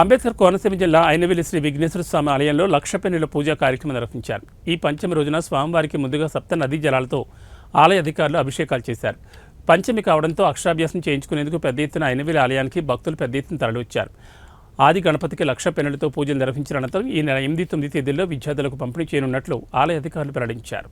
అంబేద్కర్ కోనసీమ జిల్లా ఐనవేలి శ్రీ విఘ్నేశ్వర స్వామి ఆలయంలో లక్ష పెన్నుల పూజా కార్యక్రమం నిర్వహించారు. ఈ పంచమి రోజున స్వామివారికి ముందుగా సప్త నదీ జలాలతో ఆలయ అధికారులు అభిషేకాలు చేశారు. పంచమి కావడంతో అక్షరాభ్యాసం చేయించుకునేందుకు పెద్ద ఎత్తున ఐనవేలి ఆలయానికి భక్తులు పెద్ద ఎత్తున తరలివచ్చారు. ఆది గణపతికి లక్ష పెన్నులతో పూజలు నిర్వహించిన అనంతరం ఈ నెల 8-9 తేదీల్లో విద్యార్థులకు పంపిణీ చేయనున్నట్లు ఆలయ అధికారులు వెల్లడించారు.